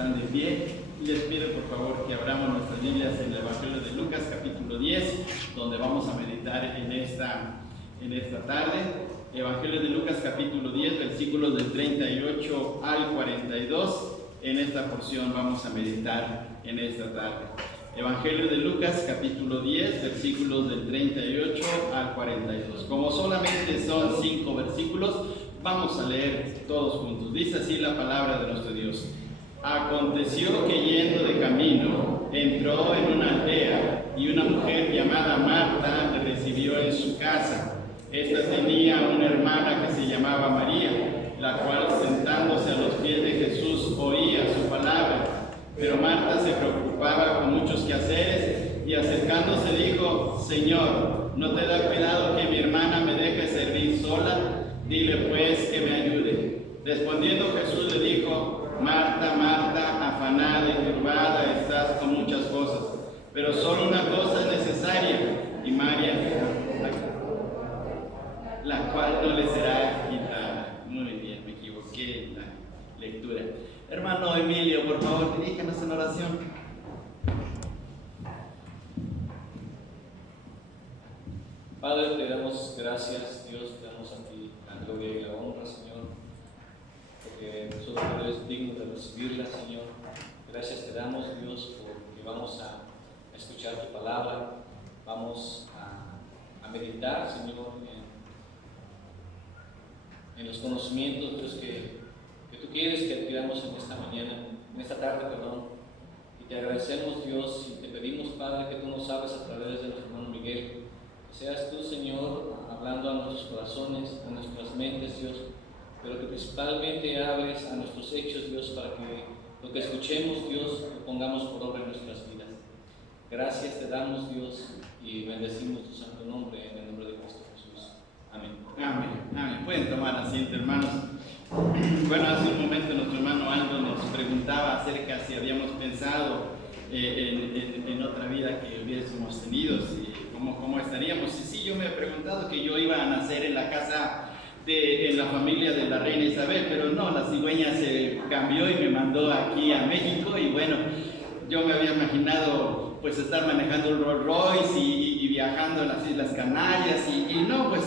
están de pie. Les pido por favor que abramos nuestras Biblias en el Evangelio de Lucas capítulo 10, donde vamos a meditar en esta tarde. Evangelio de Lucas capítulo 10, versículos del 38 al 42. En esta porción vamos a meditar en esta tarde. Evangelio de Lucas capítulo 10, versículos del 38 al 42. Como solamente son 5 versículos, vamos a leer todos juntos. Dice así la palabra de nuestro Dios. Aconteció que yendo de camino, entró en una aldea y una mujer llamada Marta le recibió en su casa. Esta tenía una hermana que se llamaba María, la cual sentándose a los pies de Jesús oía su palabra. Pero Marta se preocupaba con muchos quehaceres y acercándose dijo: Señor, ¿no te da cuidado que mi hermana me deje servir sola? Dile pues que me ayude. Respondiendo Jesús le dijo: Marta, Marta, afanada y turbada estás con muchas cosas, pero solo una cosa es necesaria, y María, la cual no le será quitada. Muy bien, me equivoqué en la lectura. Hermano Emilio, por favor, diríjanos en oración. Padre, te damos gracias, Dios, te damos a ti la gloria y la honra, Señor, porque nosotros eres digno de recibirla, Señor. Gracias te damos, Dios, porque vamos a escuchar tu palabra, vamos a meditar, Señor, en los conocimientos, Dios, que tú quieres que adquiramos en esta mañana, en esta tarde, perdón. Y te agradecemos, Dios, y te pedimos, Padre, que tú nos hables a través de nuestro hermano Miguel. Que seas tú, Señor, hablando a nuestros corazones, a nuestras mentes, Dios, pero que principalmente hables a nuestros hechos, Dios, para que lo que escuchemos, Dios, lo pongamos por obra en nuestras vidas. Gracias te damos, Dios, y bendecimos tu santo nombre, en el nombre de Cristo Jesús. Amén. Amén. Amén. Pueden tomar asiento, hermanos. Bueno, hace un momento nuestro hermano Aldo nos preguntaba acerca si habíamos pensado en otra vida que hubiésemos tenido, si, cómo estaríamos. Y sí, yo me he preguntado que yo iba a nacer en la casa en la familia de la reina Isabel, pero no, la cigüeña se cambió y me mandó aquí a México. Y bueno, yo me había imaginado pues estar manejando el Rolls Royce y viajando en las Islas Canarias y no, pues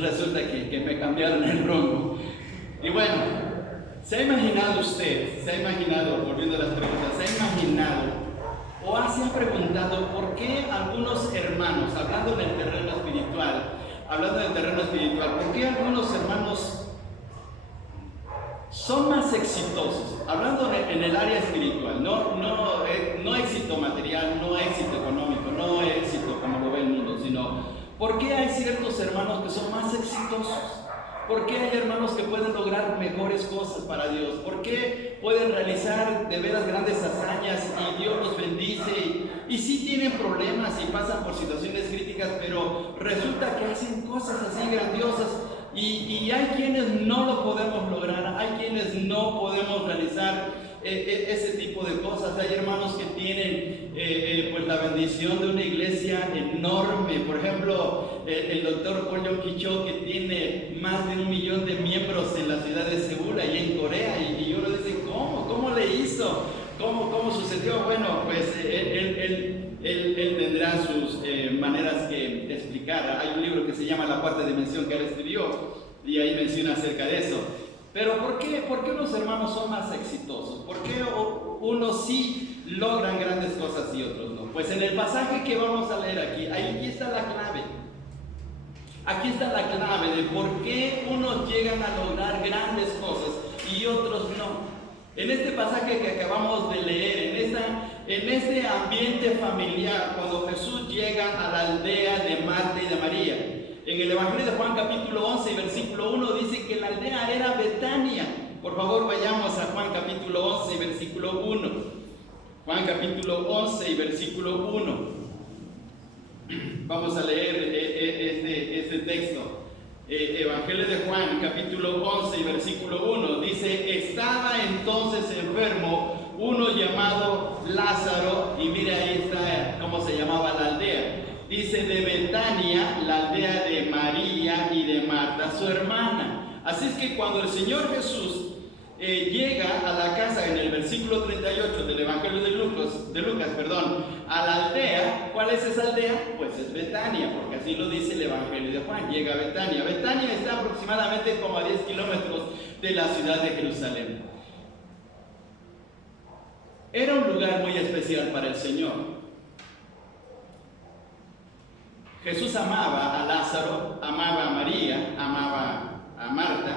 resulta que me cambiaron el rumbo. Y bueno, ¿se ha imaginado usted, volviendo a las preguntas, se ha imaginado o se ha preguntado por qué algunos hermanos, hablando del terreno espiritual, por qué algunos hermanos son más exitosos, hablando en el área espiritual, no éxito material, no éxito económico, no éxito como lo ve el mundo, sino por qué hay ciertos hermanos que son más exitosos? ¿Por qué hay hermanos que pueden lograr mejores cosas para Dios? ¿Por qué pueden realizar de veras grandes hazañas y Dios los bendice? Y sí tienen problemas y pasan por situaciones críticas, pero resulta que hacen cosas así grandiosas. Y hay quienes no lo podemos lograr, hay quienes no podemos realizar ese tipo de cosas. Hay hermanos que tienen pues la bendición de una iglesia enorme. Por ejemplo, el doctor Paul Yong-Ki-Cho, que tiene más de 1 millón de miembros en la ciudad de Seúl, allá en Corea, y yo le digo, ¿cómo le hizo? ¿Cómo sucedió? Bueno, pues él tendrá sus maneras que explicar. Hay un libro que se llama La Cuarta Dimensión que él escribió y ahí menciona acerca de eso. Pero ¿por qué unos hermanos son más exitosos? ¿Por qué unos sí logran grandes cosas y otros no? Pues en el pasaje que vamos a leer aquí está la clave. Aquí está la clave de por qué unos llegan a lograr grandes cosas y otros no. En este pasaje que acabamos de leer, en este ambiente familiar, cuando Jesús llega a la aldea de Marta y de María, en el Evangelio de Juan capítulo 11 y versículo 1 dice que la aldea era Betania. Por favor, vayamos a Juan capítulo 11 y versículo 1. Juan capítulo 11 y versículo 1. Vamos a leer este texto. Evangelio de Juan capítulo 11 y versículo 1 dice: estaba entonces enfermo uno llamado Lázaro, y mire ahí está cómo se llamaba la aldea. Dice: de Betania, la aldea de María y de Marta, su hermana. Así es que cuando el Señor Jesús llega a la casa, en el versículo versículo 38 del Evangelio de Lucas, a la aldea. ¿Cuál es esa aldea? Pues es Betania, porque así lo dice el Evangelio de Juan. Llega a Betania. Betania está aproximadamente como a 10 kilómetros de la ciudad de Jerusalén. Era un lugar muy especial para el Señor. Jesús amaba a Lázaro, amaba a María, amaba a Marta,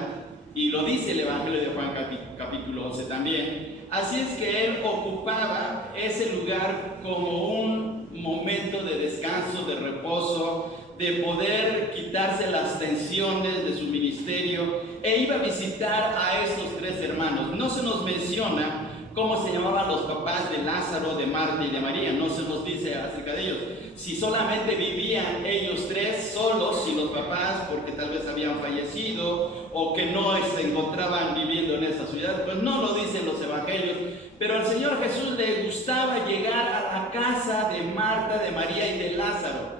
y lo dice el Evangelio de Juan capítulo 11 también. Así es que él ocupaba ese lugar como un momento de descanso, de reposo, de poder quitarse las tensiones de su ministerio, e iba a visitar a estos tres hermanos. No se nos menciona cómo se llamaban los papás de Lázaro, de Marta y de María. No se nos dice acerca de ellos. Si solamente vivían ellos tres solos, sin los papás, porque tal vez habían fallecido o que no se encontraban viviendo en esa ciudad, pues no lo dicen los evangelios. Pero al Señor Jesús le gustaba llegar a la casa de Marta, de María y de Lázaro.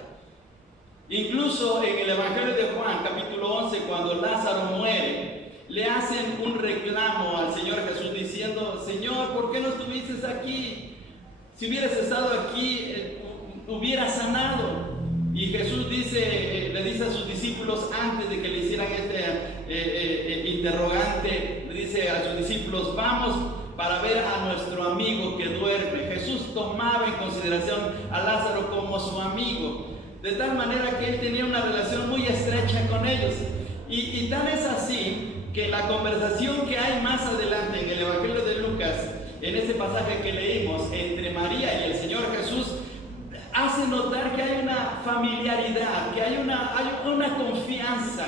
Incluso en el Evangelio de Juan, capítulo 11, cuando Lázaro muere, le hacen un reclamo al Señor Jesús diciendo: Señor, ¿por qué no estuviste aquí? Si hubieras estado aquí, hubieras sanado. Y Jesús le dice a sus discípulos, antes de que le hicieran este interrogante, le dice a sus discípulos: vamos para ver a nuestro amigo que duerme. Jesús tomaba en consideración a Lázaro como su amigo, de tal manera que él tenía una relación muy estrecha con ellos. Y tan es así que la conversación que hay más adelante en el Evangelio de Lucas, en ese pasaje que leímos, entre María y el Señor Jesús, hace notar que hay una familiaridad, que hay una confianza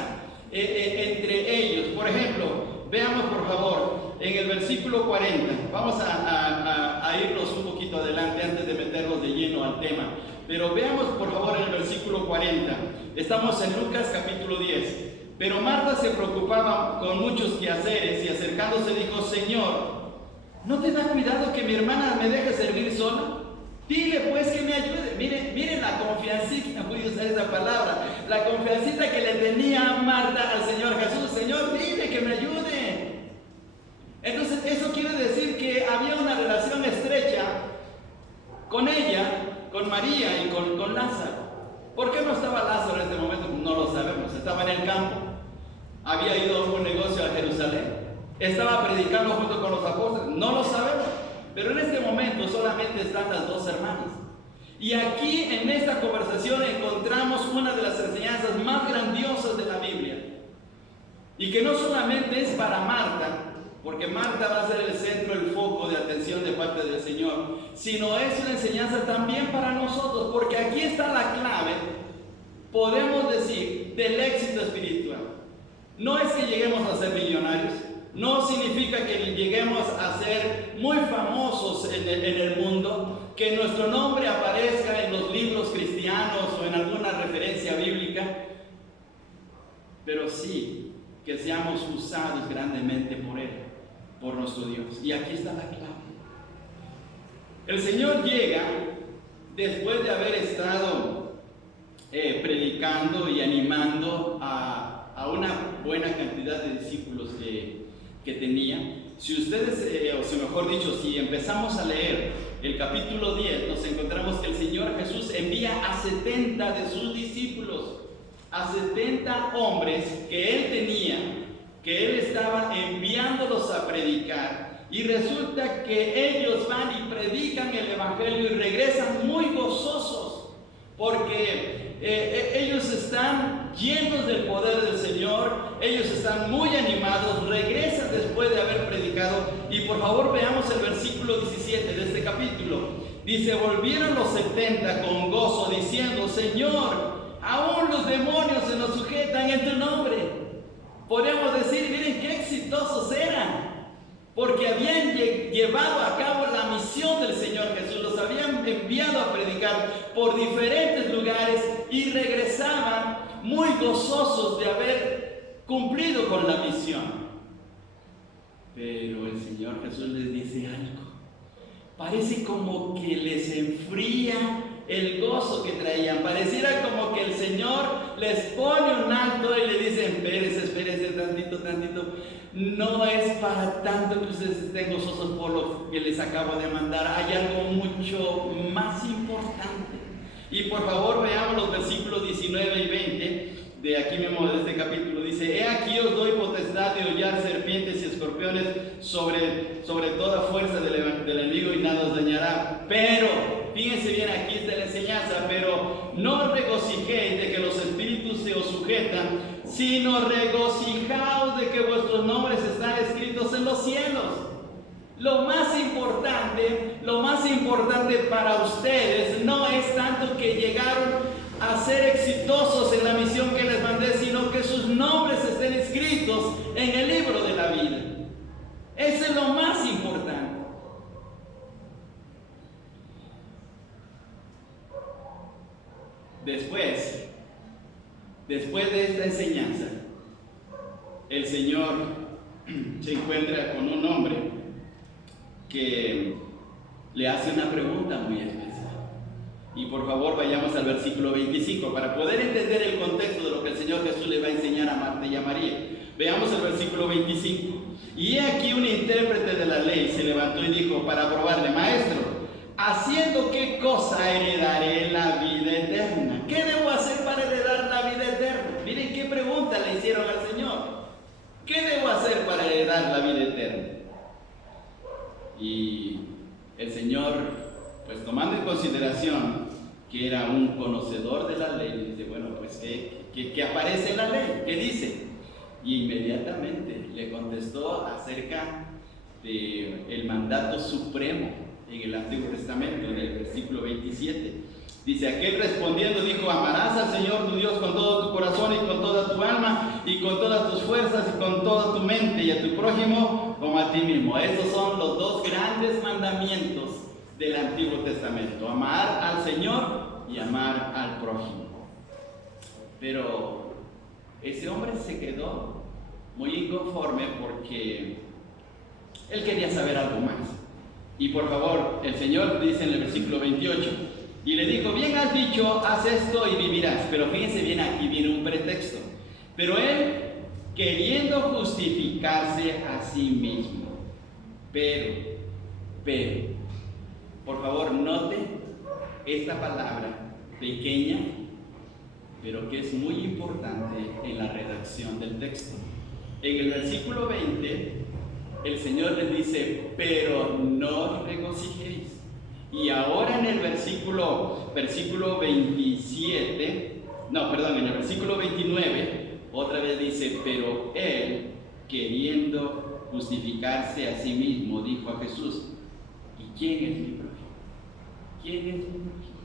entre ellos. Por ejemplo, veamos por favor en el versículo 40, vamos a irnos un poquito adelante antes de meternos de lleno al tema, pero veamos por favor en el versículo 40, estamos en Lucas capítulo 10. Pero Marta se preocupaba con muchos quehaceres y acercándose dijo: Señor, ¿no te da cuidado que mi hermana me deje servir sola? Dile pues que me ayude. Miren la confiancita, voy a usar esa palabra, la confiancita que le tenía Marta al Señor Jesús. Señor, dile que me ayude. Entonces eso quiere decir que había una relación estrecha con ella, con María y con Lázaro. ¿Por qué no estaba Lázaro en este momento? No lo sabemos. Estaba en el campo, había ido a un negocio a Jerusalén, estaba predicando junto con los apóstoles, no lo sabemos. Pero en este momento solamente están las dos hermanas. Y aquí en esta conversación encontramos una de las enseñanzas más grandiosas de la Biblia. Y que no solamente es para Marta, porque Marta va a ser el centro, el foco de atención de parte del Señor, sino es una enseñanza también para nosotros, porque aquí está la clave, podemos decir, del éxito espiritual. No es que lleguemos a ser millonarios, no significa que lleguemos a ser muy famosos en el mundo, que nuestro nombre aparezca en los libros cristianos o en alguna referencia bíblica, pero sí que seamos usados grandemente por Él, por nuestro Dios. Y aquí está la clave. El Señor llega después de haber estado predicando y animando a una buena cantidad de discípulos que tenía. Si ustedes, o sea, mejor dicho, si empezamos a leer el capítulo 10, nos encontramos que el Señor Jesús envía a 70 de sus discípulos, a 70 hombres que Él tenía, que Él estaba enviándolos a predicar, y resulta que ellos van y predican el Evangelio y regresan muy gozosos, porque ellos están llenos del poder del Señor, ellos están muy animados, regresan después de haber predicado. Y por favor veamos el versículo 17 de este capítulo. Dice: volvieron los 70 con gozo diciendo: Señor, aún los demonios se nos sujetan en tu nombre. Podríamos decir, miren qué exitosos eran, porque habían llevado a cabo la misión del Señor Jesús, los habían enviado a predicar por diferentes lugares y regresaban muy gozosos de haber cumplido con la misión. Pero el Señor Jesús les dice algo, parece como que les enfría el gozo que traían. Pareciera como que el Señor les pone un alto y le dice: espérese tantito. No es para tanto que ustedes estén gozosos por lo que les acabo de mandar. Hay algo mucho más importante. Y por favor veamos los versículos 19 y 20 de aquí mismo, de este capítulo. Dice: he aquí os doy potestad de hollar serpientes y escorpiones sobre toda fuerza del enemigo, y nada os dañará. Pero, fíjense bien, aquí está la enseñanza: pero no os regocijéis de que los espíritus se os sujetan, sino regocijaos de que vuestros nombres están escritos en los cielos. Lo más importante para ustedes no es tanto que llegaron a ser exitosos en la misión que les mandé, sino que sus nombres estén escritos en el libro de la vida. Eso es lo más importante. Después de esta enseñanza, el Señor se encuentra con un hombre que le hace una pregunta muy especial. Y por favor vayamos al versículo 25 para poder entender el contexto de lo que el Señor Jesús le va a enseñar a Marta y a María. Veamos el versículo 25. Y he aquí un intérprete de la ley se levantó y dijo para probarle: maestro, ¿haciendo qué cosa heredaré la vida eterna? ¿Qué debo hacer para heredar la vida eterna? Miren qué pregunta le hicieron al Señor. ¿Qué debo hacer para heredar la vida eterna? Y el Señor, pues tomando en consideración que era un conocedor de la ley, dice: bueno, pues ¿qué aparece en la ley? ¿Qué dice? Y inmediatamente le contestó acerca del mandato supremo en el Antiguo Testamento, en el versículo 27. Dice: aquel respondiendo dijo: amarás al Señor tu Dios con todo tu corazón y con toda tu alma y con todas tus fuerzas y con toda tu mente, y a tu prójimo como a ti mismo. Estos son los dos grandes mandamientos del Antiguo Testamento: amar al Señor y amar al prójimo. Pero ese hombre se quedó muy inconforme porque él quería saber algo más. Y por favor, el Señor dice en el versículo 28: y le dijo: bien has dicho, haz esto y vivirás. Pero fíjense bien, aquí viene un pretexto. Pero él, queriendo justificarse a sí mismo, pero, por favor, note esta palabra pequeña, pero que es muy importante en la redacción del texto. En el versículo 20, el Señor les dice: pero no os regocijéis. Y ahora en el versículo 27, en el versículo 29, otra vez dice: pero él, queriendo justificarse a sí mismo, dijo a Jesús: ¿y quién es mi prójimo? ¿Quién es mi prójimo?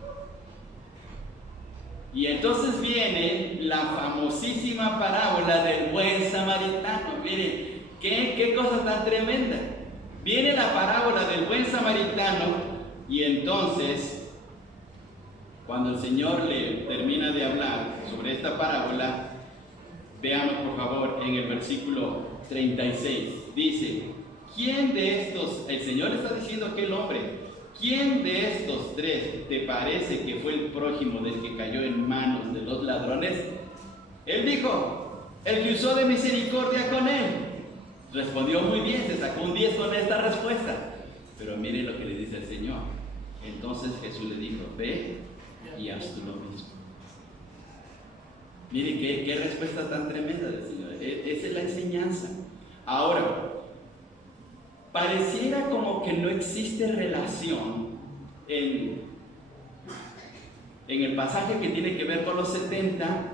Y entonces viene la famosísima parábola del buen samaritano. Miren, qué cosa tan tremenda. Viene la parábola del buen samaritano, y entonces, cuando el Señor le termina de hablar sobre esta parábola, veamos por favor en el versículo 36. Dice: ¿quién de estos, el Señor está diciendo a aquel hombre, quién de estos tres te parece que fue el prójimo del que cayó en manos de los ladrones? Él dijo: el que usó de misericordia con él. Respondió muy bien, se sacó un 10 con esta respuesta. Pero mire lo que le dice el Señor. Entonces Jesús le dijo: ve y haz tú lo mismo. Mire qué respuesta tan tremenda del Señor. Esa es la enseñanza. Ahora, pareciera como que no existe relación en el pasaje que tiene que ver con los 70,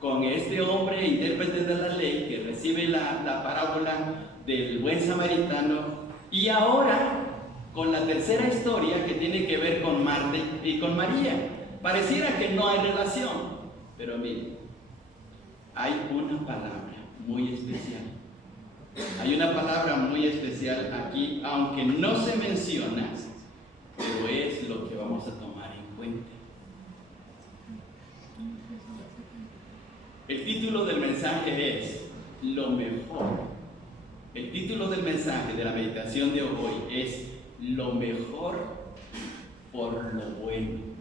con este hombre intérprete de la ley que recibe la parábola del buen samaritano, y ahora con la tercera historia que tiene que ver con Marta y con María. Pareciera que no hay relación, pero miren, hay una palabra muy especial. Hay una palabra muy especial aquí, aunque no se menciona, pero es lo que vamos a tomar en cuenta. El título del mensaje es lo mejor. El título del mensaje de la meditación de hoy es lo mejor por lo bueno.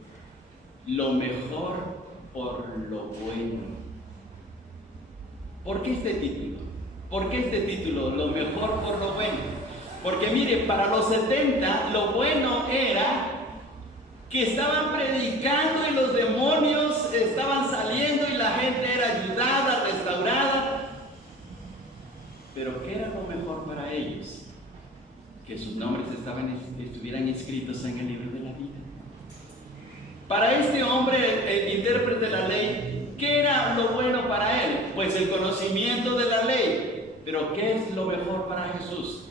lo mejor por lo bueno. ¿Por qué este título? ¿Por qué este título? Lo mejor por lo bueno. Porque mire, para los 70 lo bueno era que estaban predicando y los demonios estaban saliendo y la gente era ayudada, restaurada. Pero ¿qué era lo mejor para ellos? Que sus nombres estuvieran escritos en el libro de la vida. Para este hombre, el intérprete de la ley, ¿qué era lo bueno para él? Pues el conocimiento de la ley. Pero ¿qué es lo mejor para Jesús?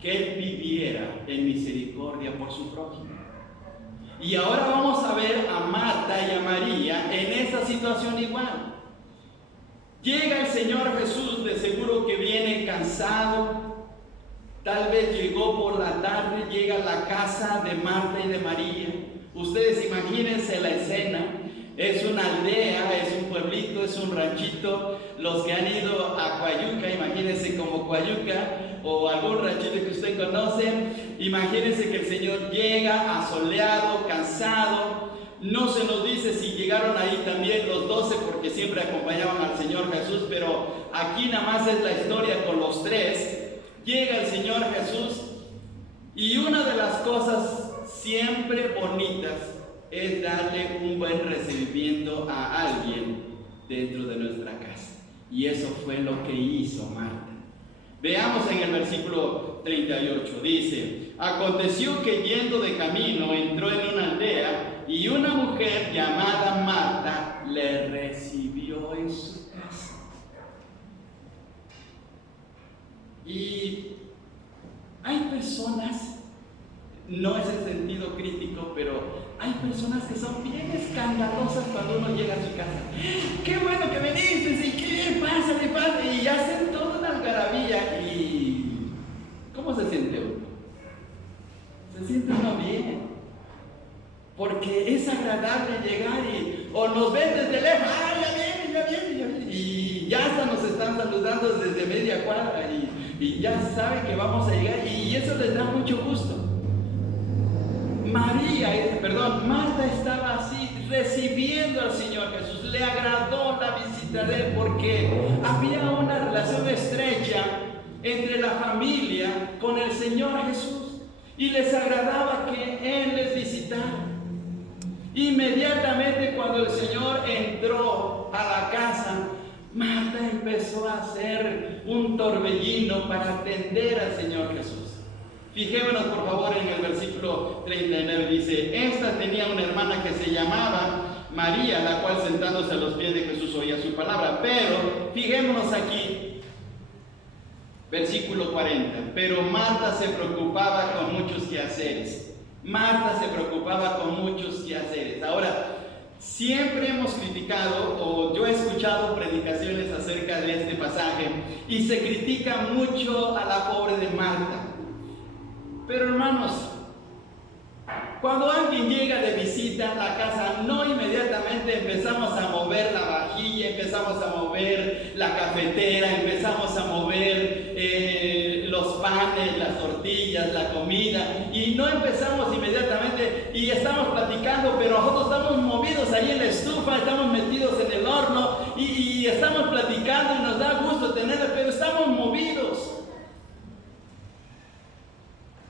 Que él viviera en misericordia por su prójimo. Y ahora vamos a ver a Marta y a María en esa situación igual. Llega el Señor Jesús, de seguro que viene cansado, tal vez llegó por la tarde, llega a la casa de Marta y de María. Ustedes imagínense la escena, es una aldea, es un pueblito, es un ranchito. Los que han ido a Coayuca, imagínense como Coayuca o algún ranchito que usted conoce, imagínense que el Señor llega asoleado, cansado. No se nos dice si llegaron ahí también los 12 porque siempre acompañaban al Señor Jesús, pero aquí nada más es la historia con los 3. Llega el Señor Jesús y una de las cosas siempre bonitas es darle un buen recibimiento a alguien dentro de nuestra casa. Y eso fue lo que hizo Marta. Veamos en el versículo 38, dice: aconteció que yendo de camino entró en una aldea y una mujer llamada Marta le recibió en su casa. Y hay personas, no es en sentido crítico, pero hay personas que son bien escandalosas cuando uno llega a su casa. ¡Qué bueno que viniste! ¿Y qué pasa? Y hacen toda una algarabía. ¿Y cómo se siente uno? Se siente uno bien. Porque es agradable llegar o nos ven desde lejos. ¡Ah, ya viene! Y ya hasta nos están saludando desde media cuadra y ya saben que vamos a llegar y eso les da mucho gusto. Marta estaba así recibiendo al Señor Jesús. Le agradó la visita de él porque había una relación estrecha entre la familia con el Señor Jesús y les agradaba que Él les visitara. Inmediatamente cuando el Señor entró a la casa, Marta empezó a hacer un torbellino para atender al Señor Jesús. Fijémonos por favor en el versículo 39, dice: esta tenía una hermana que se llamaba María, la cual sentándose a los pies de Jesús oía su palabra. Pero, fijémonos aquí, versículo 40, pero Marta se preocupaba con muchos quehaceres. Marta se preocupaba con muchos quehaceres. Ahora, siempre hemos criticado, o yo he escuchado predicaciones acerca de este pasaje, y se critica mucho a la pobre de Marta. Pero hermanos, cuando alguien llega de visita a la casa, no inmediatamente empezamos a mover la vajilla, empezamos a mover la cafetera, empezamos a mover los panes, las tortillas, la comida, y no empezamos inmediatamente y estamos platicando, pero nosotros estamos movidos ahí en la estufa, estamos metidos en el horno y estamos platicando y nos da gusto tenerla, pero estamos movidos.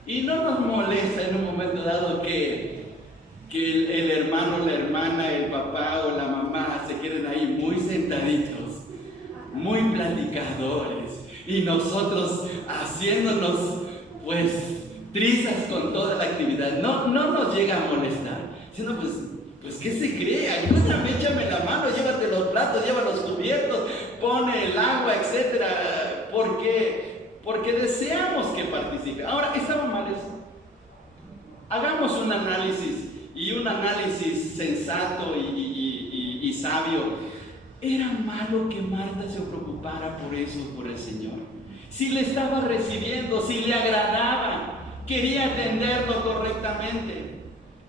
Y no nos molesta en un momento dado que el hermano, la hermana, el papá o la mamá se queden ahí muy sentaditos, muy platicadores, y nosotros haciéndonos pues trizas con toda la actividad. No nos llega a molestar, sino pues ¿qué se cree? Ayúdame, échame la mano, llévate los platos, lleva los cubiertos, pone el agua, etcétera, porque deseamos que participe. Ahora, ¿estaba mal eso? Hagamos un análisis sensato y sabio. ¿Era malo que Marta se preocupara por eso, por el Señor? Si le estaba recibiendo, si le agradaba, quería atenderlo correctamente,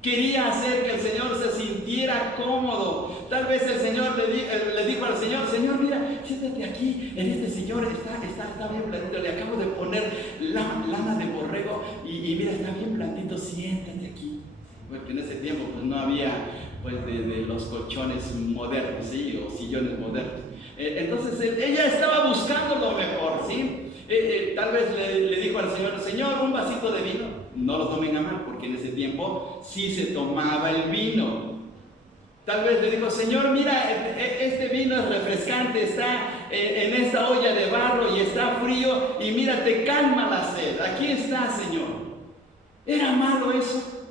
quería hacer que el Señor se sintiera cómodo. Tal vez el Señor le dijo al Señor: Señor, mira, siéntate aquí en este sillón, está bien blandito, le acabo de poner lana de borrego y mira, está bien blandito, siéntate aquí. Porque en ese tiempo pues no había pues de los colchones modernos, ¿sí? O sillones modernos. Entonces ella estaba buscando lo mejor, ¿sí? Tal vez le dijo al Señor: Señor, un vasito de vino. No lo tomen a mal, porque en ese tiempo sí se tomaba el vino. Tal vez le dijo: Señor, mira, este vino es refrescante, está en esta olla de barro y está frío, y mira, te calma la sed. Aquí está, Señor. ¿Era malo eso?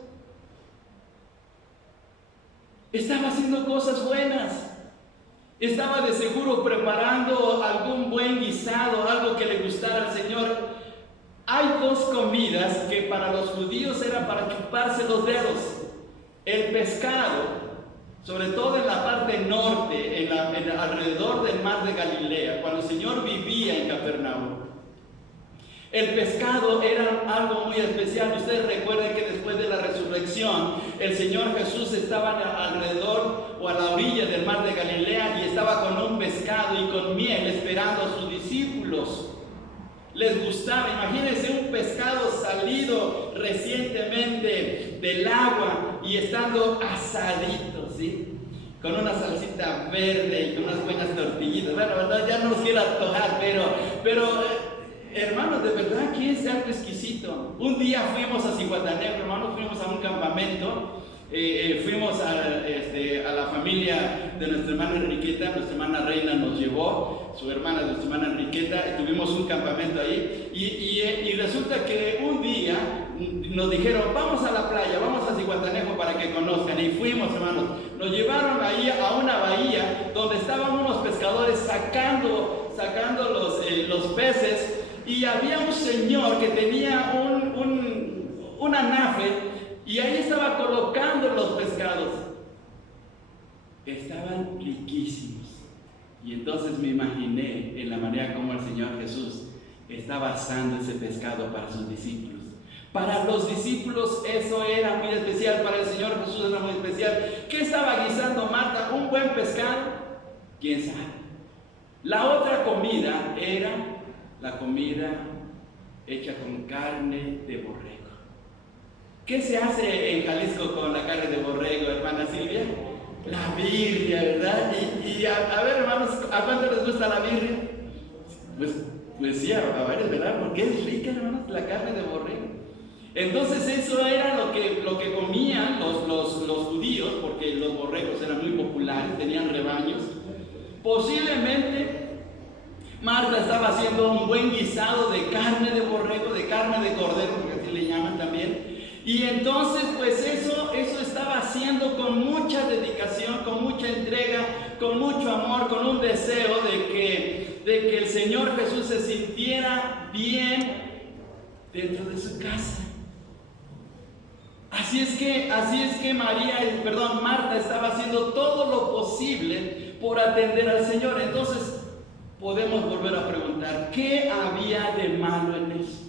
Estaba haciendo cosas buenas. Estaba de seguro preparando algún buen guisado, algo que le gustara al Señor. Hay dos comidas que para los judíos era para chuparse los dedos. El pescado, sobre todo en la parte norte, alrededor del mar de Galilea, cuando el Señor vivía en Capernaum. El pescado era algo muy especial. Ustedes recuerden que después de la resurrección, el Señor Jesús estaba alrededor o a la orilla del mar de Galilea y estaba con un pescado y con miel esperando a sus discípulos. Les gustaba, imagínense un pescado salido recientemente del agua y estando asadito, ¿sí? Con una salsita verde y con unas buenas tortillitas. Bueno, ¿verdad? Ya no los quiero antojar, pero hermanos, de verdad que es algo exquisito. Un día fuimos a Zihuatanejo, hermanos, fuimos a un campamento. Fuimos a la familia de nuestra hermana Enriqueta. Nuestra hermana Reina nos llevó, su hermana, nuestra hermana Enriqueta. Tuvimos un campamento ahí y resulta que un día nos dijeron: vamos a la playa, vamos a Zihuatanejo para que conozcan. Y fuimos, hermanos. Nos llevaron ahí a una bahía donde estaban unos pescadores sacando los peces. Y había un señor que tenía una nafe y ahí estaba colocando los pescados. Estaban riquísimos. Y entonces me imaginé en la manera como el Señor Jesús estaba asando ese pescado para sus discípulos. Para los discípulos eso era muy especial, para el Señor Jesús era muy especial. ¿Qué estaba guisando Marta? ¿Un buen pescado? ¿Quién sabe? La otra comida era la comida hecha con carne de borrego. ¿Qué se hace en Jalisco con la carne de borrego, hermana Silvia? La birria, ¿verdad? Y a ver, hermanos, ¿a cuánto les gusta la birria? Pues sí, a varios, ¿verdad? Porque es rica, hermanos, la carne de borrego. Entonces eso era lo que comían los judíos, porque los borregos eran muy populares, tenían rebaños. Posiblemente Marta estaba haciendo un buen guisado de carne de borrego, de carne de cordero, porque así le llaman también. Y entonces, pues eso estaba haciendo con mucha dedicación, con mucha entrega, con mucho amor, con un deseo de que el Señor Jesús se sintiera bien dentro de su casa. Así es que Marta estaba haciendo todo lo posible por atender al Señor. Entonces, podemos volver a preguntar: ¿qué había de malo en eso?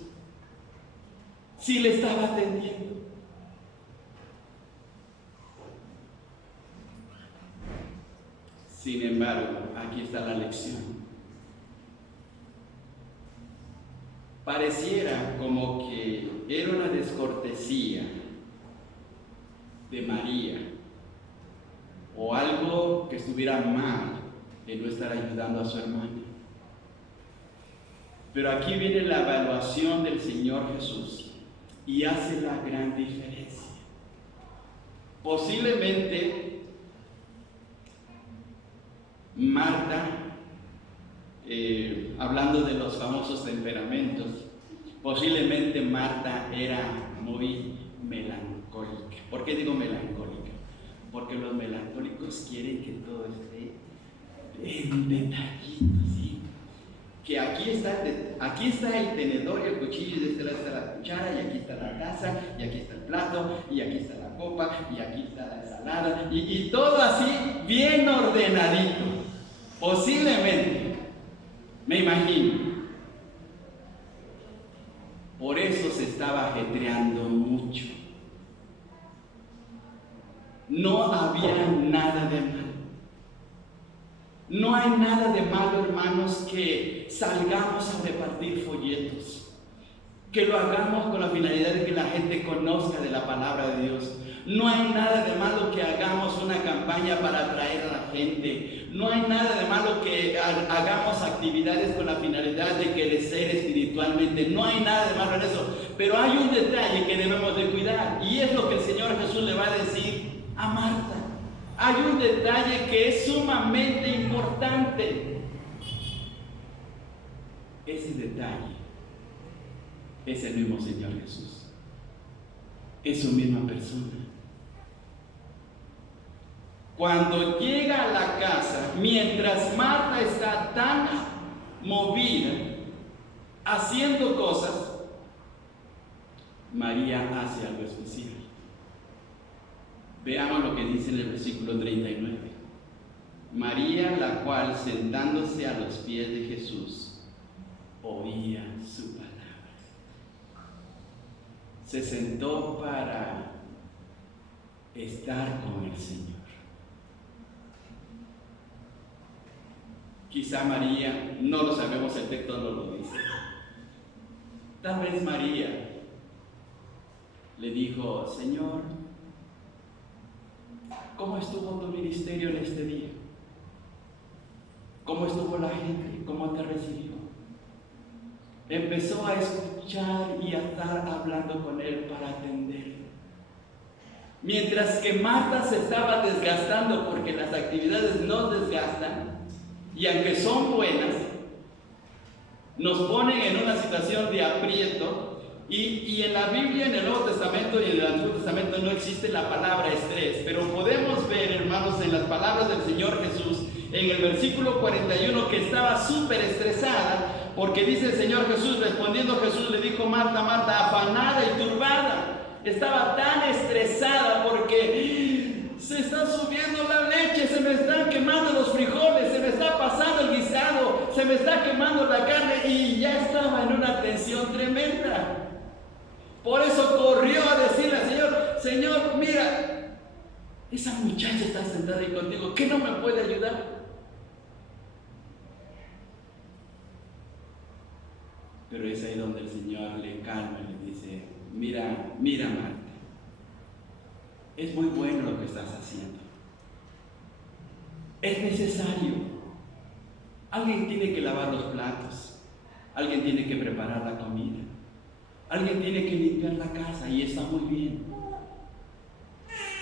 Si le estaba atendiendo. Sin embargo, aquí está la lección. Pareciera como que era una descortesía de María o algo que estuviera mal en no estar ayudando a su hermana. Pero aquí viene la evaluación del Señor Jesús y hace la gran diferencia. Posiblemente Marta, hablando de los famosos temperamentos, posiblemente Marta era muy melancólica. ¿Por qué digo melancólica? Porque los melancólicos quieren que todo esté en detallitos, ¿sí? Que aquí está el tenedor y el cuchillo, y de este lado está la cuchara, y aquí está la taza, y aquí está el plato, y aquí está la copa, y aquí está la ensalada, y todo así bien ordenadito. Posiblemente, me imagino. Por eso se estaba ajetreando mucho. No había nada de malo. No hay nada de malo, hermanos, que salgamos a repartir folletos, que lo hagamos con la finalidad de que la gente conozca de la palabra de Dios. No hay nada de malo que hagamos una campaña para atraer a la gente. No hay nada de malo que hagamos actividades con la finalidad de crecer espiritualmente. No hay nada de malo en eso. Pero hay un detalle que debemos de cuidar. Y es lo que el Señor Jesús le va a decir a Marta. Hay un detalle que es sumamente importante. Ese detalle es el mismo Señor Jesús. Es su misma persona. Cuando llega a la casa, mientras Marta está tan movida, haciendo cosas, María hace algo especial. Veamos lo que dice en el versículo 39. María, la cual sentándose a los pies de Jesús, oía su palabra. Se sentó para estar con el Señor. Quizá María, no lo sabemos, el texto no lo dice. Tal vez María le dijo: Señor, ¿cómo estuvo tu ministerio en este día? ¿Cómo estuvo la gente? ¿Cómo te recibió? Empezó a escuchar y a estar hablando con él para atenderlo. Mientras que Marta se estaba desgastando, porque las actividades nos desgastan, y aunque son buenas, nos ponen en una situación de aprieto. Y en la Biblia, en el Nuevo Testamento y en el Antiguo Testamento no existe la palabra estrés, pero podemos ver, hermanos, en las palabras del Señor Jesús, en el versículo 41, que estaba súper estresada, porque dice el Señor Jesús, respondiendo Jesús le dijo: Marta, Marta, afanada y turbada. Estaba tan estresada porque se está subiendo la leche, se me están quemando los frijoles, se me está pasando el guisado, se me está quemando la carne, y ya estaba en una tensión tremenda. Por eso corrió a decirle al Señor: Señor, mira, esa muchacha está sentada ahí contigo, ¿qué no me puede ayudar? Pero es ahí donde el Señor le calma y le dice: mira, Marta, es muy bueno lo que estás haciendo. Es necesario. Alguien tiene que lavar los platos, alguien tiene que preparar la comida, alguien tiene que limpiar la casa, y está muy bien.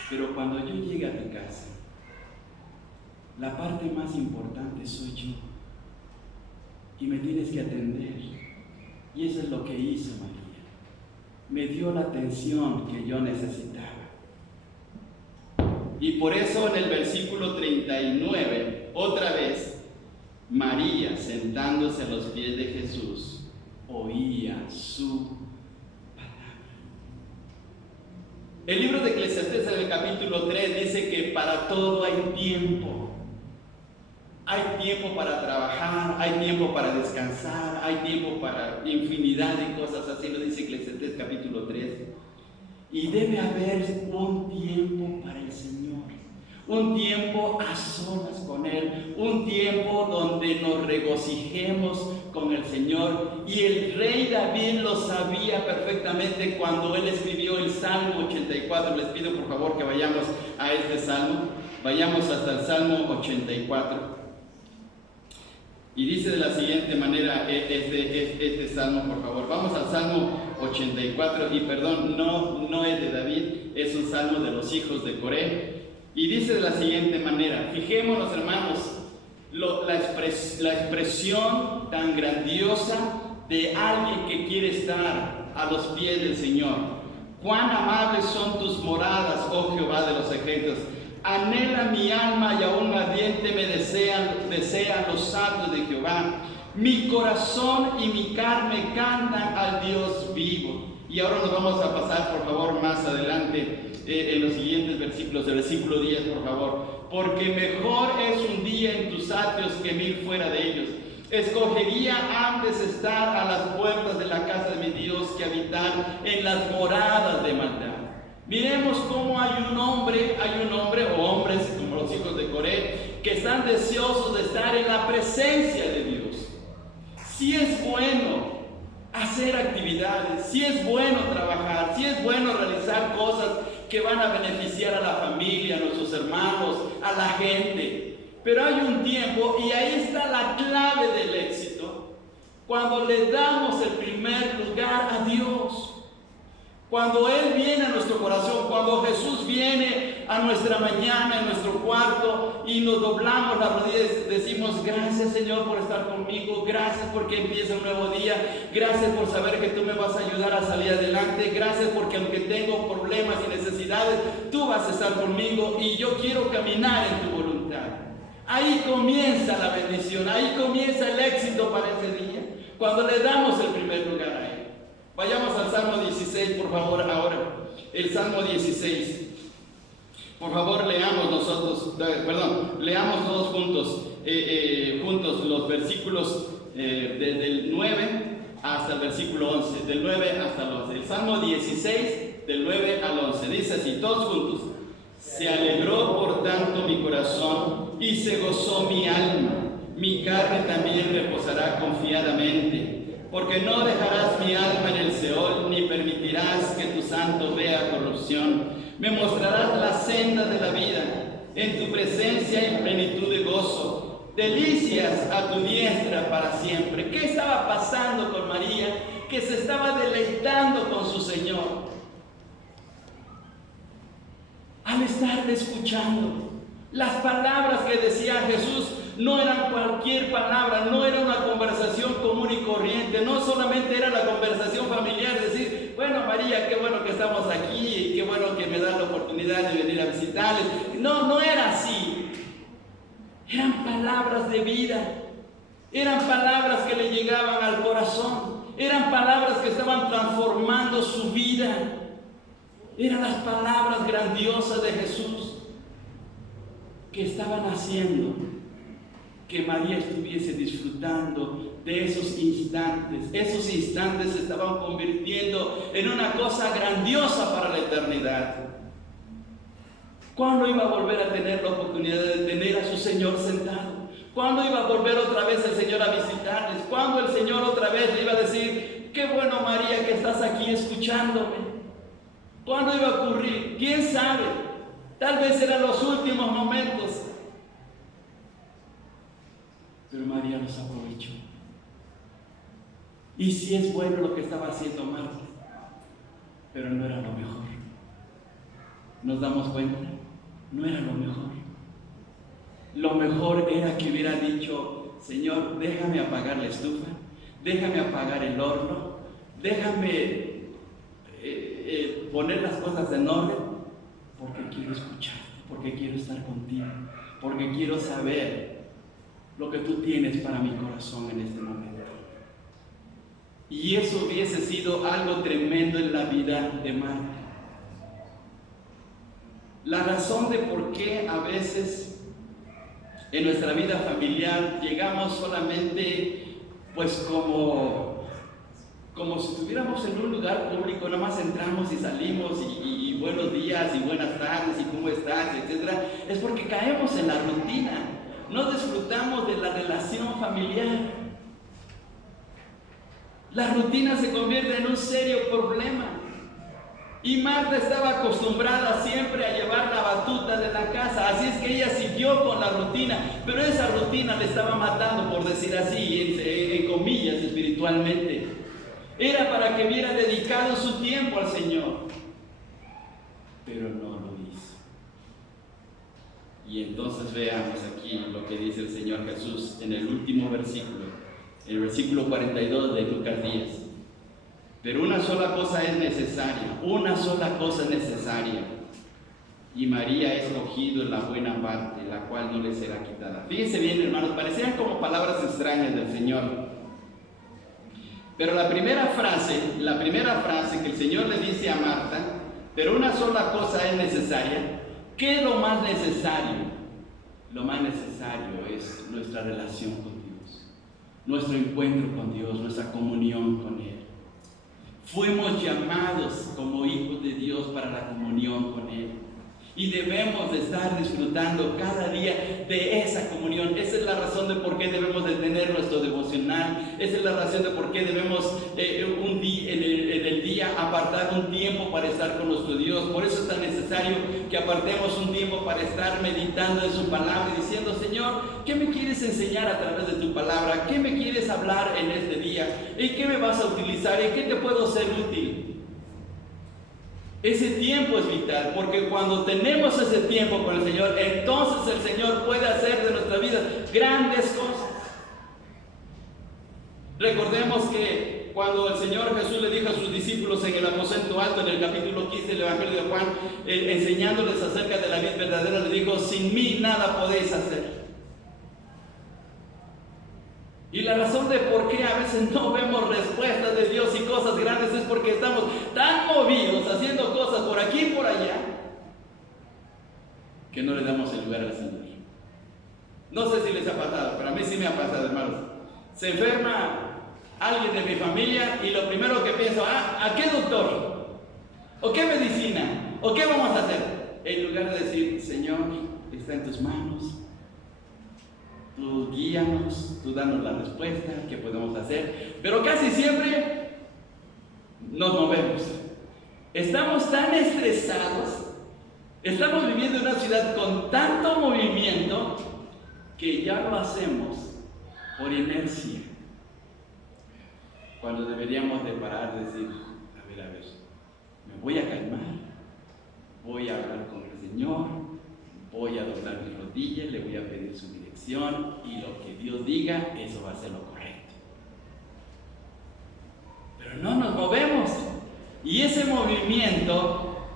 Pero cuando yo llegue a mi casa, la parte más importante soy yo, y me tienes que atender. Y eso es lo que hizo María. Me dio la atención que yo necesitaba. Y por eso en el versículo 39, otra vez, María, sentándose a los pies de Jesús, oía su palabra. El libro de Eclesiastés, en el capítulo 3, dice que para todo hay tiempo. Hay tiempo para trabajar, hay tiempo para descansar, hay tiempo para infinidad de cosas, así lo dice Eclesiastés capítulo 3. Y debe haber un tiempo para el Señor, un tiempo a solas con Él, un tiempo donde nos regocijemos con el Señor. Y el rey David lo sabía perfectamente cuando él escribió el Salmo 84. Les pido por favor que vayamos a este Salmo, vayamos hasta el Salmo 84. Y dice de la siguiente manera este salmo, por favor. Vamos al Salmo 84, y perdón, no es de David, es un salmo de los hijos de Coré. Y dice de la siguiente manera: fijémonos, hermanos, la expresión tan grandiosa de alguien que quiere estar a los pies del Señor. Cuán amables son tus moradas, oh Jehová de los ejércitos. Anhela mi alma, y aún ardiente me desean los atrios de Jehová. Mi corazón y mi carne cantan al Dios vivo. Y ahora nos vamos a pasar, por favor, más adelante en los siguientes versículos, el versículo 10, por favor. Porque mejor es un día en tus atrios que 1000 fuera de ellos. Escogería antes estar a las puertas de la casa de mi Dios que habitar en las moradas de maldad. Miremos cómo hay un hombre o hombres como los hijos de Coré que están deseosos de estar en la presencia de Dios. Si es bueno hacer actividades, si es bueno trabajar, si es bueno realizar cosas que van a beneficiar a la familia, a nuestros hermanos, a la gente. Pero hay un tiempo, y ahí está la clave del éxito, cuando le damos el primer lugar a Dios. Cuando Él viene a nuestro corazón, cuando Jesús viene a nuestra mañana, en nuestro cuarto, y nos doblamos las rodillas y decimos: gracias, Señor, por estar conmigo, gracias porque empieza un nuevo día, gracias por saber que tú me vas a ayudar a salir adelante, gracias porque aunque tengo problemas y necesidades, tú vas a estar conmigo y yo quiero caminar en tu voluntad. Ahí comienza la bendición, ahí comienza el éxito para ese día, cuando le damos el primer lugar a Él. Vayamos al Salmo 16, por favor, ahora. El Salmo 16. Por favor, leamos todos juntos los versículos desde el 9 hasta el versículo 11. Del 9 hasta el 11. El Salmo 16, del 9 al 11. Dice así, todos juntos. Se alegró por tanto mi corazón y se gozó mi alma. Mi carne también reposará confiadamente. Porque no dejarás mi alma en el Seol, ni permitirás que tu santo vea corrupción. Me mostrarás la senda de la vida, en tu presencia en plenitud de gozo. Delicias a tu diestra para siempre. ¿Qué estaba pasando con María? Que se estaba deleitando con su Señor. Al estarle escuchando, las palabras que decía Jesús no eran cualquier palabra, no era una conversación común y corriente, no solamente era la conversación familiar, decir: bueno, María, qué bueno que estamos aquí y qué bueno que me da la oportunidad de venir a visitarles. No era así. Eran palabras de vida, eran palabras que le llegaban al corazón, eran palabras que estaban transformando su vida, eran las palabras grandiosas de Jesús que estaban haciendo que María estuviese disfrutando de esos instantes. Esos instantes se estaban convirtiendo en una cosa grandiosa para la eternidad. ¿Cuándo iba a volver a tener la oportunidad de tener a su Señor sentado? ¿Cuándo iba a volver otra vez el Señor a visitarles? ¿Cuándo el Señor otra vez le iba a decir: qué bueno, María, que estás aquí escuchándome? ¿Cuándo iba a ocurrir? ¿Quién sabe? Tal vez eran los últimos momentos. Pero María los aprovechó. Y sí es bueno lo que estaba haciendo Marta, pero no era lo mejor. ¿Nos damos cuenta? No era lo mejor. Lo mejor era que hubiera dicho: Señor, déjame apagar la estufa, déjame apagar el horno, déjame poner las cosas en orden, porque quiero escucharte, porque quiero estar contigo, porque quiero saber lo que tú tienes para mi corazón en este momento. Y eso hubiese sido algo tremendo en la vida de Marta. La razón de por qué a veces en nuestra vida familiar llegamos solamente pues como si estuviéramos en un lugar público, nada más entramos y salimos y buenos días y buenas tardes y cómo estás, etcétera, es porque caemos en la rutina. No disfrutamos de la relación familiar. La rutina se convierte en un serio problema. Y Marta estaba acostumbrada siempre a llevar la batuta de la casa, así es que ella siguió con la rutina, pero esa rutina le estaba matando, por decir así, en comillas, espiritualmente. Era para que hubiera dedicado su tiempo al Señor, pero no lo hizo. Y entonces veamos aquí lo que dice el Señor Jesús en el último versículo, el versículo 42 de Lucas 10. Pero una sola cosa es necesaria, una sola cosa es necesaria. Y María ha escogido la buena parte, la cual no le será quitada. Fíjense bien, hermanos, parecían como palabras extrañas del Señor. Pero la primera frase que el Señor le dice a Marta: pero una sola cosa es necesaria. ¿Qué es lo más necesario? Lo más necesario es nuestra relación con Dios, nuestro encuentro con Dios, nuestra comunión con Él. Fuimos llamados como hijos de Dios para la comunión con Él. Y debemos de estar disfrutando cada día de esa comunión. Esa es la razón de por qué debemos de tener nuestro devocional. Esa es la razón de por qué debemos en el día apartar un tiempo para estar con nuestro Dios. Por eso es tan necesario que apartemos un tiempo para estar meditando en su palabra y diciendo: Señor, ¿qué me quieres enseñar a través de tu palabra? ¿Qué me quieres hablar en este día? ¿En qué me vas a utilizar? ¿En qué te puedo ser útil? Ese tiempo es vital, porque cuando tenemos ese tiempo con el Señor, entonces el Señor puede hacer de nuestra vida grandes cosas. Recordemos que cuando el Señor Jesús le dijo a sus discípulos en el aposento alto, en el capítulo 15 del Evangelio de Juan, enseñándoles acerca de la vid verdadera, le dijo: sin mí nada podéis hacer. Y la razón de por qué a veces no vemos respuestas de Dios y cosas grandes es porque estamos tan movidos haciendo cosas por aquí y por allá que no le damos el lugar al Señor. No sé si les ha pasado, pero a mí sí me ha pasado, hermanos. Se enferma alguien de mi familia y lo primero que pienso: ¿a qué doctor? ¿O qué medicina? ¿O qué vamos a hacer? En lugar de decir: Señor, está en tus manos. Tú guíanos, tú danos la respuesta, ¿qué podemos hacer? Pero casi siempre nos movemos. Estamos tan estresados, estamos viviendo en una ciudad con tanto movimiento que ya lo hacemos por inercia. Cuando deberíamos de parar y decir: a ver, me voy a calmar, voy a hablar con el Señor, voy a doblar mis rodillas, le voy a pedir su dirección, y lo que Dios diga, eso va a ser lo correcto. Pero no nos movemos, y ese movimiento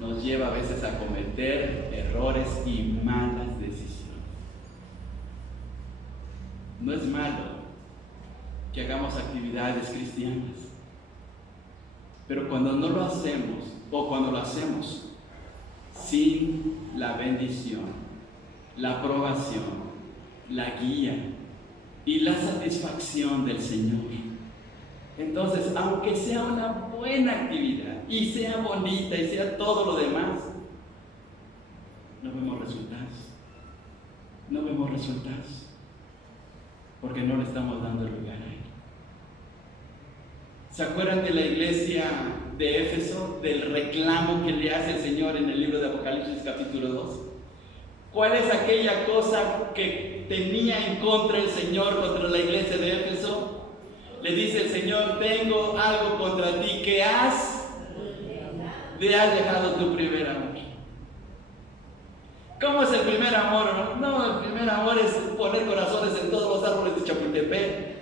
nos lleva a veces a cometer errores y malas decisiones. No es malo que hagamos actividades cristianas, pero cuando no lo hacemos, o cuando lo hacemos sin la bendición, la aprobación, la guía y la satisfacción del Señor, entonces, aunque sea una buena actividad y sea bonita y sea todo lo demás, no vemos resultados. No vemos resultados porque no le estamos dando el lugar a Él. ¿Se acuerdan de la iglesia de Éfeso, del reclamo que le hace el Señor en el libro de Apocalipsis capítulo 2? ¿Cuál es aquella cosa que tenía en contra el Señor contra la iglesia de Éfeso? Le dice el Señor: tengo algo contra ti, que has dejado tu primer amor. ¿Cómo es el primer amor? No, el primer amor es poner corazones en todos los árboles de Chapultepec.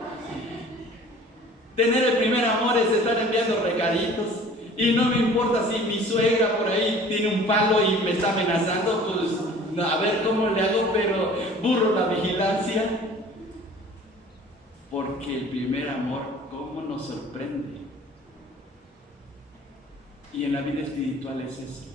Tener el primer amor es estar enviando recaditos. Y no me importa si mi suegra por ahí tiene un palo y me está amenazando, pues a ver cómo le hago, pero burro la vigilancia. Porque el primer amor, ¿cómo nos sorprende? Y en la vida espiritual es eso.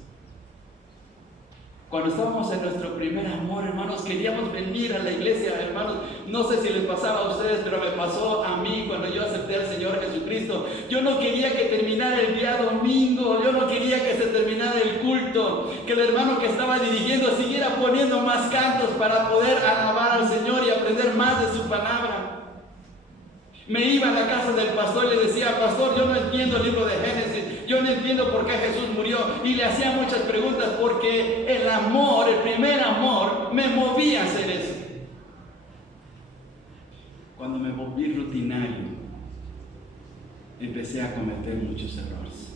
Cuando estábamos en nuestro primer amor, hermanos, queríamos venir a la iglesia, hermanos. No sé si les pasaba a ustedes, pero me pasó a mí cuando yo acepté al Señor Jesucristo. Yo no quería que terminara el día domingo, yo no quería que se terminara el culto, que el hermano que estaba dirigiendo siguiera poniendo más cantos para poder alabar al Señor y aprender más de su palabra. Me iba a la casa del pastor y le decía: pastor, yo no entiendo el libro de Génesis, yo no entiendo por qué Jesús murió, y le hacía muchas preguntas porque el amor, el primer amor, me movía a hacer eso. Cuando me volví rutinario, empecé a cometer muchos errores.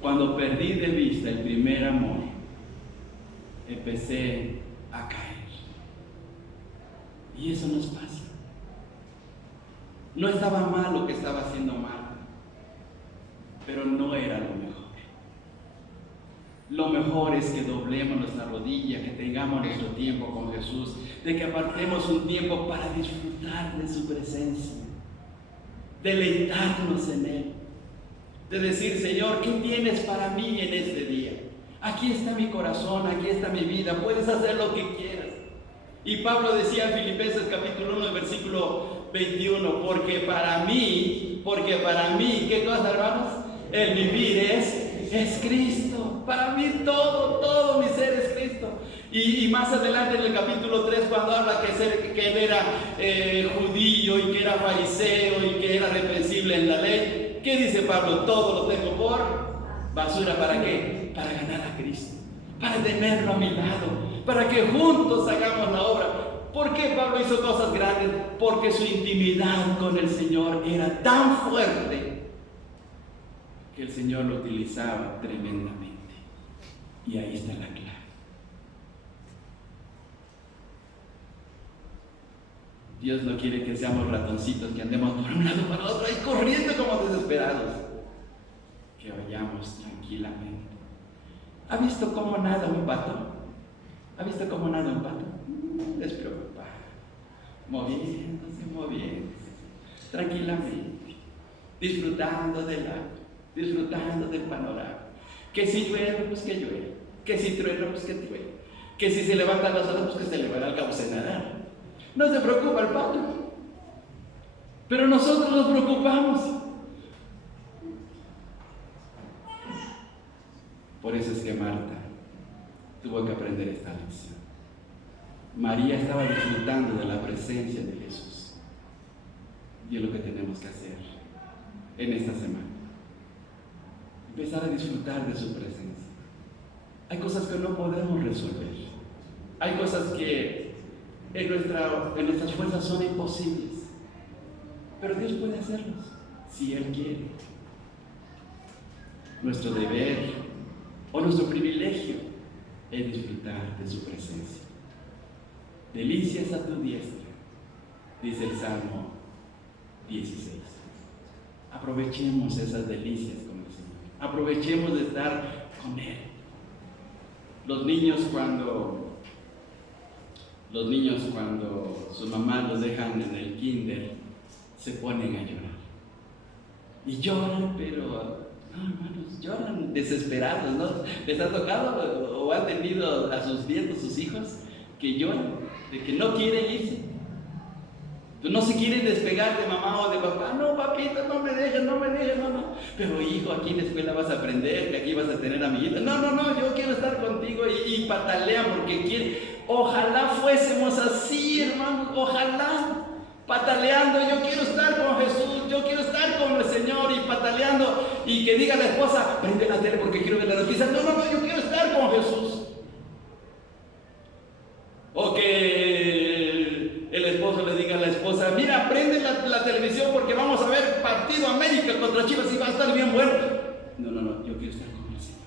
Cuando perdí de vista el primer amor, empecé a caer. Y eso nos pasa. No estaba mal lo que estaba haciendo mal, pero no era lo mejor. Lo mejor es que doblemos nuestra rodilla, que tengamos nuestro tiempo con Jesús, de que apartemos un tiempo para disfrutar de su presencia, deleitarnos en Él, de decir: Señor, ¿qué tienes para mí en este día? Aquí está mi corazón, aquí está mi vida, puedes hacer lo que quieras. Y Pablo decía en Filipenses capítulo 1, versículo 21, porque para mí, ¿qué cosa, hermanos? El vivir es es Cristo. Para mí todo mi ser es Cristo. Y más adelante en el capítulo 3, cuando habla que él era judío y que era fariseo y que era reprensible en la ley, ¿qué dice Pablo? Todo lo tengo por basura. ¿Para qué? Para ganar a Cristo, para tenerlo a mi lado, para que juntos hagamos la obra. ¿Por qué Pablo hizo cosas grandes? Porque su intimidad con el Señor era tan fuerte que el Señor lo utilizaba tremendamente. Y ahí está la clave. Dios no quiere que seamos ratoncitos, que andemos por un lado para otro, ahí corriendo como desesperados. Que vayamos tranquilamente. ¿Ha visto cómo nada un pato? ¿Ha visto cómo nada un pato? Despreocupado, moviéndose, tranquilamente, disfrutando del agua, disfrutando del panorama. Que si llueve, pues que llueve. Que si truena, pues que truene. Que si se levantan las olas, pues que se levanta, al cabo se nadar. No se preocupa el pato, pero nosotros nos preocupamos. Por eso es que Marta tuvo que aprender esta lección. María estaba disfrutando de la presencia de Jesús. Y es lo que tenemos que hacer en esta semana. Empezar a disfrutar de su presencia. Hay cosas que no podemos resolver. Hay cosas que en nuestras fuerzas son imposibles. Pero Dios puede hacerlos si Él quiere. Nuestro deber o nuestro privilegio es disfrutar de su presencia. Delicias a tu diestra, dice el Salmo 16. Aprovechemos esas delicias con el Señor. Aprovechemos de estar con Él. Los niños cuando sus mamás los dejan en el kinder, se ponen a llorar. Y lloran, pero no, hermanos, lloran desesperados, ¿no? ¿Les ha tocado o han tenido a sus nietos, sus hijos, que lloran, de que no quieren irse? No se quieren despegar de mamá o de papá. No, papito, no me dejes, no. Pero hijo, aquí en la escuela vas a aprender, que aquí vas a tener amiguitos. No, yo quiero estar contigo y patalean porque quieren. Ojalá fuésemos así, hermanos, ojalá. Pataleando, yo quiero estar con Jesús, yo quiero estar con el Señor y pataleando y que diga la esposa, prende la tele porque quiero ver las noticias. No, yo quiero estar con Jesús. O que el esposo le diga a la esposa, mira, prende la televisión porque vamos a ver partido América contra Chivas y va a estar bien bueno. No, yo quiero estar con el Señor.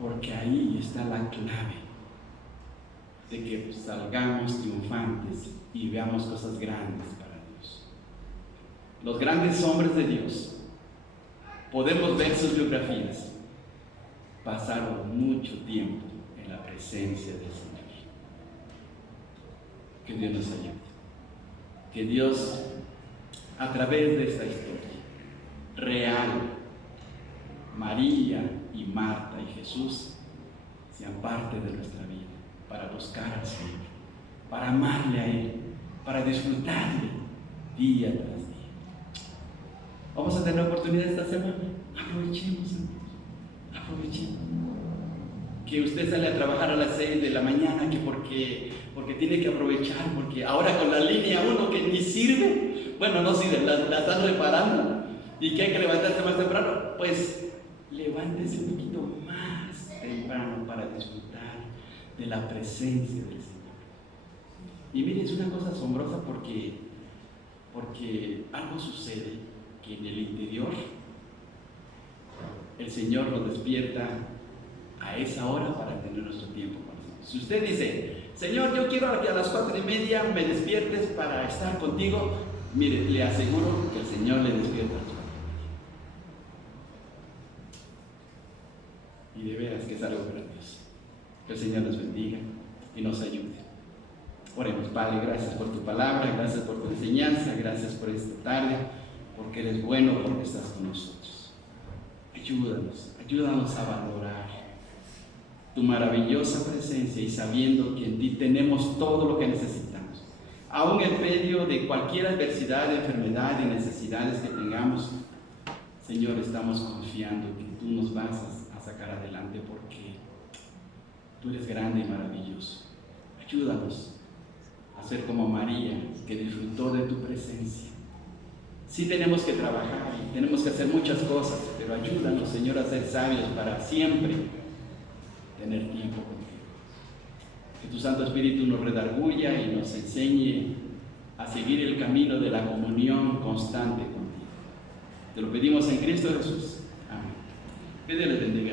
Porque ahí está la clave de que salgamos triunfantes y veamos cosas grandes para Dios. Los grandes hombres de Dios, podemos ver sus biografías, pasaron mucho tiempo en la presencia del Señor. Que Dios nos ayude. Que Dios, a través de esta historia real, María y Marta y Jesús sean parte de nuestra vida, para buscar al Señor, para amarle a Él, para disfrutarle día tras día. Vamos a tener la oportunidad esta semana. Aprovechemos, amigos. Aprovechemos. Que usted sale a trabajar a las 6 de la mañana, que porque tiene que aprovechar, porque ahora con la línea 1 que ni sirve, bueno, no sirve, la están reparando, y que hay que levantarse más temprano, pues levántese un poquito más temprano para disfrutar de la presencia del Señor. Y miren, es una cosa asombrosa porque algo sucede que en el interior el Señor nos despierta a esa hora para tener nuestro tiempo con el Señor. Si usted dice, Señor, yo quiero que a las 4:30 me despiertes para estar contigo, mire, le aseguro que el Señor le despierta a las 4:30. Y de veras que es algo grandioso. Que el Señor nos bendiga y nos ayude. Oremos. Padre, gracias por tu palabra, gracias por tu enseñanza, gracias por esta tarde, porque eres bueno, porque estás con nosotros. Ayúdanos a valorar tu maravillosa presencia y sabiendo que en ti tenemos todo lo que necesitamos. Aún en medio de cualquier adversidad, enfermedad y necesidades que tengamos, Señor, estamos confiando que tú nos vas a sacar adelante porque tú eres grande y maravilloso. Ayúdanos a ser como María, que disfrutó de tu presencia. Sí tenemos que trabajar y tenemos que hacer muchas cosas, pero ayúdanos, Señor, a ser sabios para siempre tener tiempo contigo. Que tu Santo Espíritu nos redarguya y nos enseñe a seguir el camino de la comunión constante contigo. Te lo pedimos en Cristo Jesús. Amén. Que Dios les bendiga.